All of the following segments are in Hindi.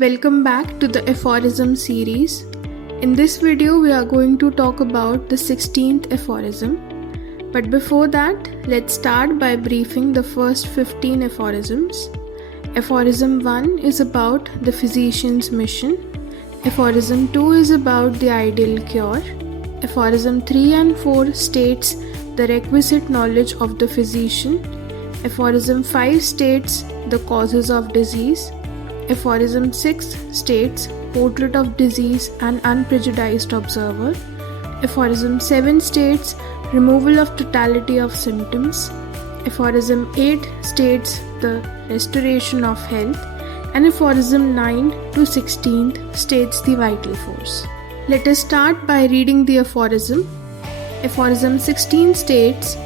Welcome back to the aphorism series. In this video, we are going to talk about the 16th aphorism. But before that, let's start by briefing the first 15 aphorisms. Aphorism 1 is about the physician's mission. Aphorism 2 is about the ideal cure. Aphorism 3 and 4 states the requisite knowledge of the physician. Aphorism 5 states the causes of disease. Aphorism 6 states portrait of disease and unprejudiced observer. Aphorism 7 states removal of totality of symptoms. Aphorism 8 states the restoration of health. And aphorism 9 to 16 states the vital force. Let us start by reading the aphorism. Aphorism 16 states,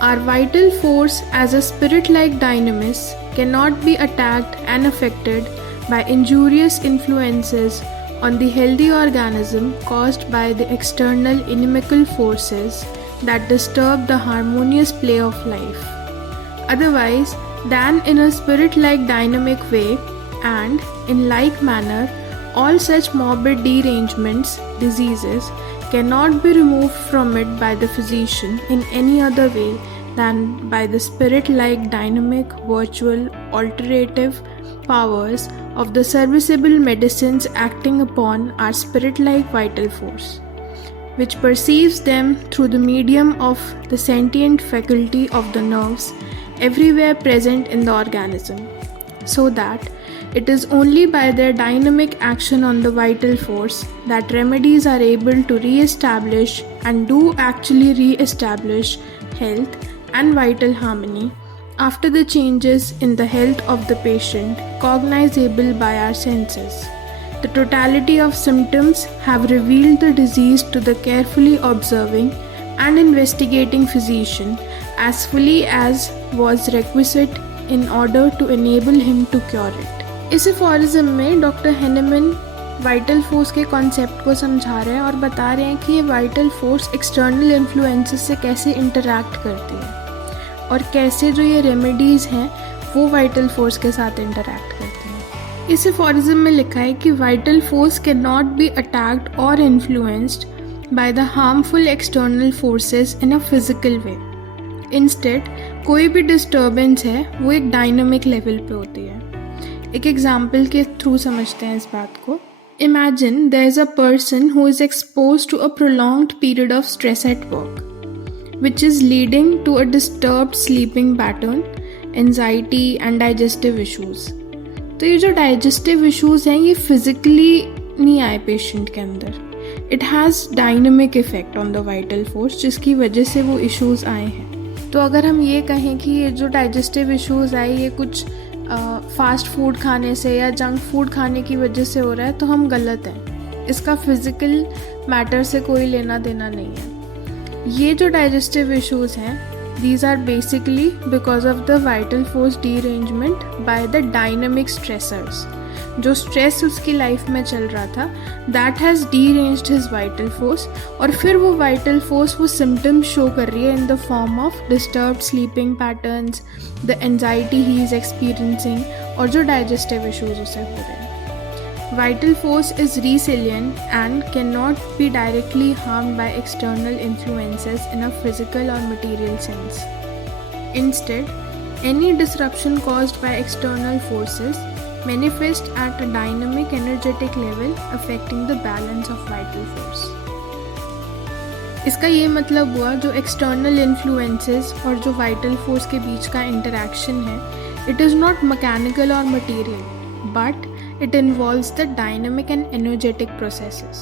our vital force as a spirit-like dynamis cannot be attacked and affected by injurious influences on the healthy organism caused by the external inimical forces that disturb the harmonious play of life. Otherwise than in a spirit-like dynamic way, and in like manner, all such morbid derangements, diseases, cannot be removed from it by the physician in any other way than by the spirit-like dynamic, virtual, alterative powers of the serviceable medicines acting upon our spirit-like vital force, which perceives them through the medium of the sentient faculty of the nerves everywhere present in the organism, so that it is only by their dynamic action on the vital force that remedies are able to re-establish and do actually re-establish health and vital harmony after the changes in the health of the patient cognizable by our senses. The totality of symptoms have revealed the disease to the carefully observing and investigating physician as fully as was requisite in order to enable him to cure it. इस एफोरिज्म में डॉक्टर हेनेमन वाइटल फोर्स के कॉन्सेप्ट को समझा रहे हैं और बता रहे हैं कि ये वाइटल फोर्स एक्सटर्नल इन्फ्लुएंसेस से कैसे इंटरैक्ट करती है और कैसे जो ये रेमेडीज़ हैं वो वाइटल फोर्स के साथ इंटरैक्ट करती हैं। इस एफोरिज्म में लिखा है कि vital force can not be attacked और influenced by the harmful external forces in a physical way. Instead कोई भी डिस्टर्बेंस है वो एक डायनामिक लेवल पे होती है। एक एग्जाम्पल के थ्रू समझते हैं इस बात को। Imagine there is a person who is exposed to a prolonged period of stress at work which is leading to a disturbed sleeping pattern, anxiety and digestive issues। तो ये जो digestive issues हैं ये physically नहीं आए patient के अंदर, it has dynamic effect on the vital force जिसकी वजह से वो issues आए हैं। तो अगर हम ये कहें कि ये जो digestive issues आए ये कुछ फास्ट फूड खाने से या जंक फूड खाने की वजह से हो रहा है तो हम गलत हैं। इसका फिजिकल मैटर से कोई लेना देना नहीं है। ये जो डाइजेस्टिव इश्यूज हैं these are basically because of the vital force derangement by the dynamic stressors. जो स्ट्रेस उसकी लाइफ में चल रहा था that has deranged his vital force और फिर वो वाइटल फोर्स वो सिम्टम्स शो कर रही है in the form of disturbed sleeping patterns, the anxiety he is experiencing और जो डाइजेस्टिव इश्यूज उसे हो रहे हैं। Vital force is resilient and cannot be directly harmed by external influences in a physical or material sense. Instead, any disruption caused by external forces manifest at a dynamic energetic level affecting the balance of vital force. इसका ये मतलब हुआ जो external influences और जो vital force के बीच का interaction है it is not mechanical or material but it involves the dynamic and energetic processes।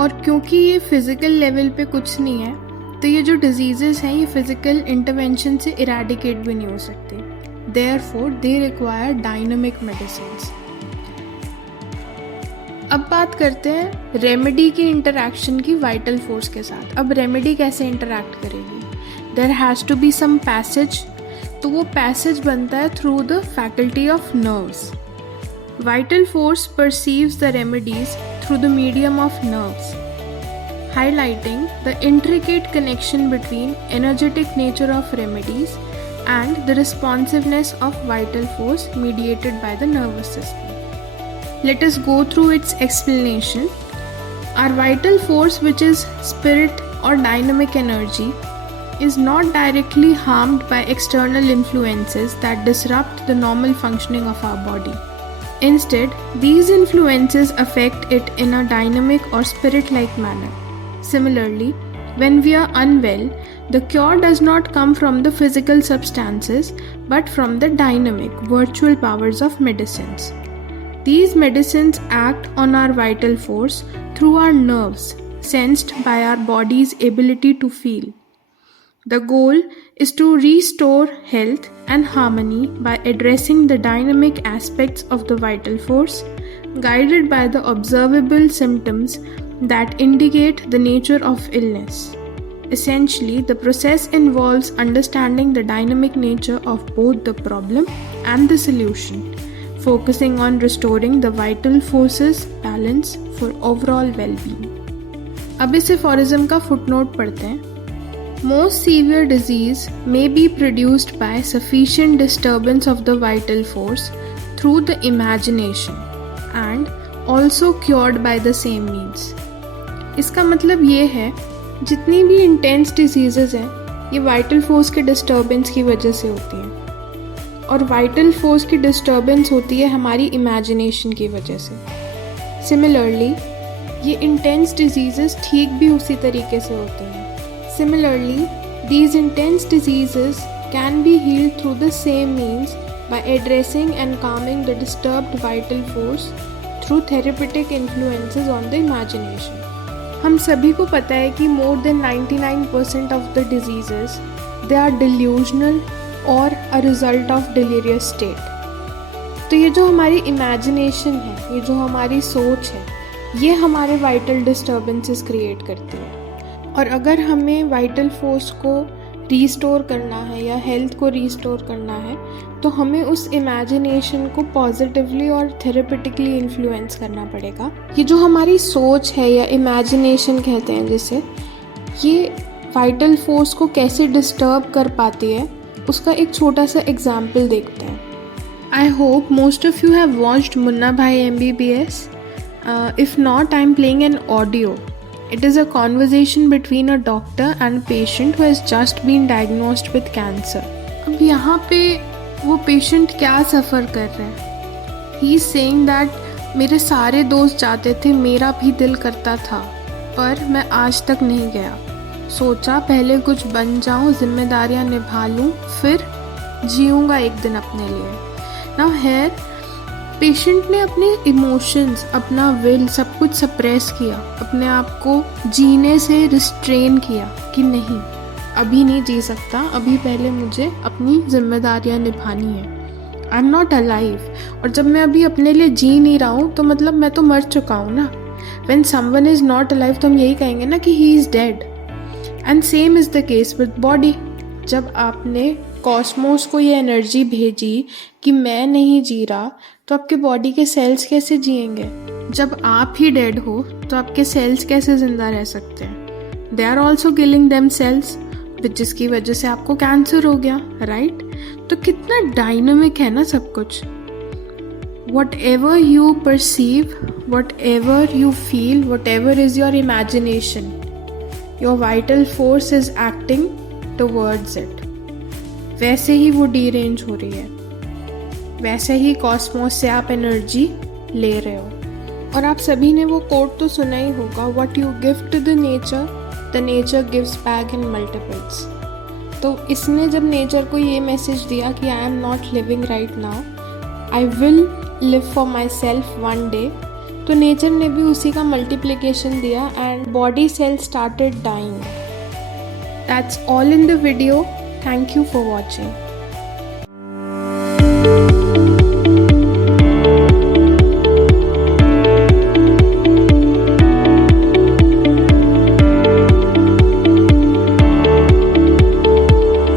और क्योंकि ये फिजिकल लेवल पे कुछ नहीं है तो ये जो डिजीजेस हैं ये फिजिकल इंटरवेंशन से इरेडिकेट भी नहीं हो सकते। Therefore they require dynamic medicines. अब बात करते हैं रेमेडी की इंटरैक्शन की वाइटल फोर्स के साथ। अब रेमेडी कैसे इंटरैक्ट करेगी? There has to be some passage. तो वो पैसेज बनता है through the faculty of nerves. Vital force perceives the remedies through the medium of nerves, highlighting the intricate connection between energetic nature of remedies and the responsiveness of vital force mediated by the nervous system. Let us go through its explanation. Our vital force, which is spirit or dynamic energy, is not directly harmed by external influences that disrupt the normal functioning of our body. Instead, these influences affect it in a dynamic or spirit-like manner. Similarly, when we are unwell, the cure does not come from the physical substances but from the dynamic, virtual powers of medicines. These medicines act on our vital force through our nerves, sensed by our body's ability to feel. The goal is to restore health and harmony by addressing the dynamic aspects of the vital force, guided by the observable symptoms that indicate the nature of illness. Essentially, the process involves understanding the dynamic nature of both the problem and the solution, focusing on restoring the vital forces balance for overall well-being. अब इस aphorism का footnote पढ़ते हैं. Most severe disease may be produced by sufficient disturbance of the vital force through the imagination and also cured by the same means. इसका मतलब ये है, जितनी भी इंटेंस डिजीज़ेज़ हैं ये वाइटल फोर्स के डिस्टर्बेंस की वजह से होती हैं, और वाइटल फोर्स की डिस्टर्बेंस होती है हमारी इमेजिनेशन की वजह से. सिमिलरली ये इंटेंस डिजीज़ेज़ ठीक भी उसी तरीके से होती हैं. Similarly, these intense diseases can be healed through the same means by addressing and calming the disturbed vital force through therapeutic influences on the imagination. हम सभी को पता है कि more than 99% of the diseases they are delusional or a result of delirious state. तो ये जो हमारी imagination है, ये जो हमारी सोच है, ये हमारे vital disturbances create करती है. और अगर हमें वाइटल फोर्स को रीस्टोर करना है या हेल्थ को रीस्टोर करना है तो हमें उस इमेजिनेशन को पॉजिटिवली और थेरेपेटिकली इन्फ्लुएंस करना पड़ेगा. ये जो हमारी सोच है या इमेजिनेशन कहते हैं जिसे, ये वाइटल फोर्स को कैसे डिस्टर्ब कर पाती है उसका एक छोटा सा एग्जाम्पल देखते हैं. I hope most of you have watched Munna भाई MBBS. If not, I am playing an audio. It is a conversation between a doctor and a patient who has just been diagnosed with cancer. अब यहाँ पे वो patient क्या सफ़र कर रहे हैं? He is saying that मेरे सारे दोस्त जाते थे, मेरा भी दिल करता था, पर मैं आज तक नहीं गया. सोचा पहले कुछ बन जाऊँ, जिम्मेदारियाँ निभा लूँ, फिर जीऊँगा एक दिन अपने लिए. Now here पेशेंट ने अपने इमोशंस, अपना विल, सब कुछ सप्रेस किया, अपने आप को जीने से रिस्ट्रेन किया कि नहीं, अभी नहीं जी सकता, अभी पहले मुझे अपनी जिम्मेदारियां निभानी है. आई एम नॉट अलाइव. और जब मैं अभी अपने लिए जी नहीं रहा हूँ तो मतलब मैं तो मर चुका हूँ ना. When someone is not alive तो हम यही कहेंगे ना कि he is dead. And same is the case with body. जब आपने कॉस्मोस को ये एनर्जी भेजी कि मैं नहीं जी रहा, तो आपके बॉडी के सेल्स कैसे जिएंगे? जब आप ही डेड हो तो आपके सेल्स कैसे ज़िंदा रह सकते हैं? They are also killing them cells, जिसकी वजह से आपको कैंसर हो गया, राइट? तो कितना डायनामिक है ना सब कुछ. What ever you perceive, what ever you feel, what ever is your imagination, your vital force is acting towards it. वैसे ही वो डीरेंज हो रही है, वैसे ही कॉस्मोस से आप एनर्जी ले रहे हो. और आप सभी ने वो कोट तो सुना ही होगा, what you give to the nature gives back in multiples. तो इसने जब नेचर को ये मैसेज दिया कि I am not living right now, I will live for myself one day, तो नेचर ने भी उसी का मल्टीप्लिकेशन दिया and body cell started dying. That's all in the video. Thank you for watching.